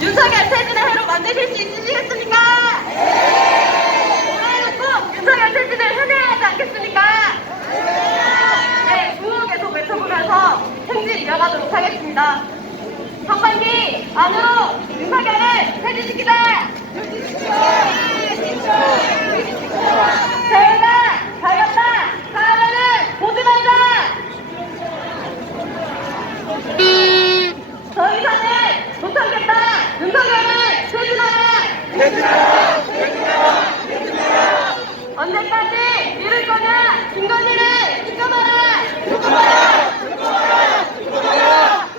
윤석열 퇴진의 해로 만드실 수 있으시겠습니까? 올해는 꼭 윤석열 퇴진을 해내야 하지 않겠습니까? 네, 구호 계속 외쳐보면서 행진 이어가도록 하겠습니다. 상반기 안으로 윤석열을 퇴진시키자! 저희가 잘렸다! 다음에는 보지 말자! 더 이상은 못하겠다! 윤석열을 퇴진하라! 언제까지 이럴 거냐? 김건희를 지켜봐라!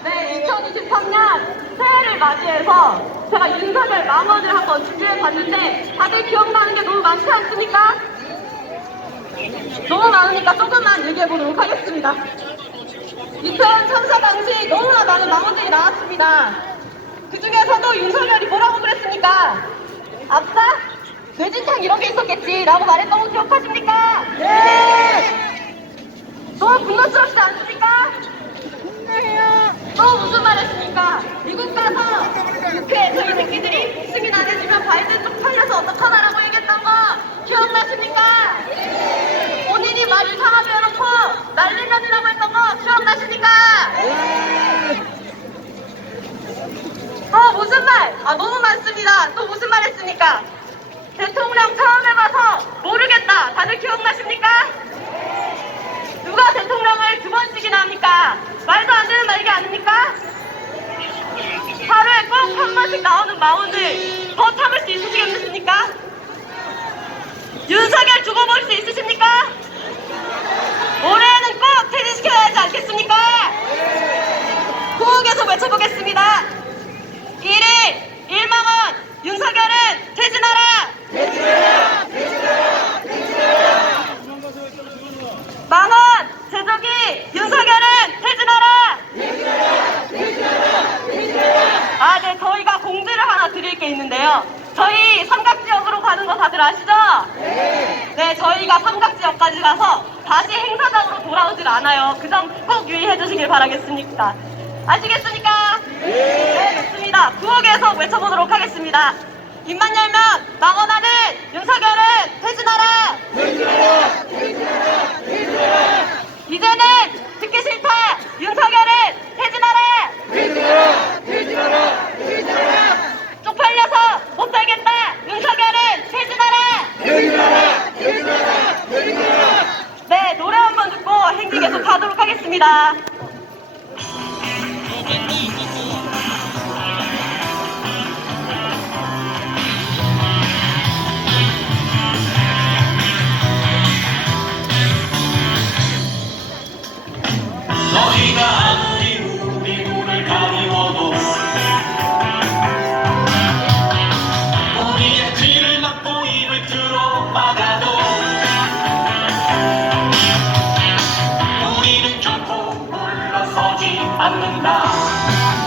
네, 2023년 새해를 제가 윤석열 망언을 한번 준비해 봤는데 다들 기억나는 게 너무 많지 않습니까? 너무 많으니까 조금만 얘기해 보도록 하겠습니다. 이태원 참사 당시 너무나 많은 망언들이 나왔습니다. 그 중에서도 윤석열이 뭐라고 그랬습니까? 아싸? 뇌진탕 이런 게 있었겠지 라고 말했던 거 기억하십니까? 네! 너무 분노스럽지 않습니까? 또 무슨 말 했습니까? 미국 가서 국회 저희 새끼들이 승인 안 해주면 바이든 쪽 팔려서 어떡하나라고 얘기했던 거 기억나십니까? 본인이 말을 상하해놓고 난리난리라고 했던 거 기억나십니까? 어 무슨 말? 아 너무 많습니다. 또 무슨 말 했습니까? 대통령 처음 해봐서 모르겠다. 다들 기억나십니까? 누가 대통령을 두 번씩이나 합니까? 말도 안 되는 말이지 않습니까? 하루에 꼭 한 번씩 나오는 마운을 더 참을 수 있으시겠습니까? 윤석열 두고 볼수 있으십니까? 올해는 꼭 퇴진시켜야 하지 않겠습니까? 구호 계속 외쳐보겠습니다. 1일 1만원 윤석열은 퇴진하라! 만원 제조기 윤석열은 퇴진하라! 아, 네, 저희가 공지를 하나 드릴 게 있는데요. 저희 삼각지역으로 가는 거 다들 아시죠? 네, 저희가 삼각지역까지 가서 다시 행사장으로 돌아오질 않아요. 그 점 꼭 유의해 주시길 바라겠습니다. 아시겠습니까? 네, 좋습니다. 구호 계속 외쳐보도록 하겠습니다. 입만 열면 망언하는 윤석열은 퇴진하라! 이제는 듣기 싫다! 윤석열은 퇴진하라! 쪽팔려서 못 살겠다! 윤석열은 퇴진하라! 네, 노래 한 번 듣고 행기 계속 가 하지 않는다.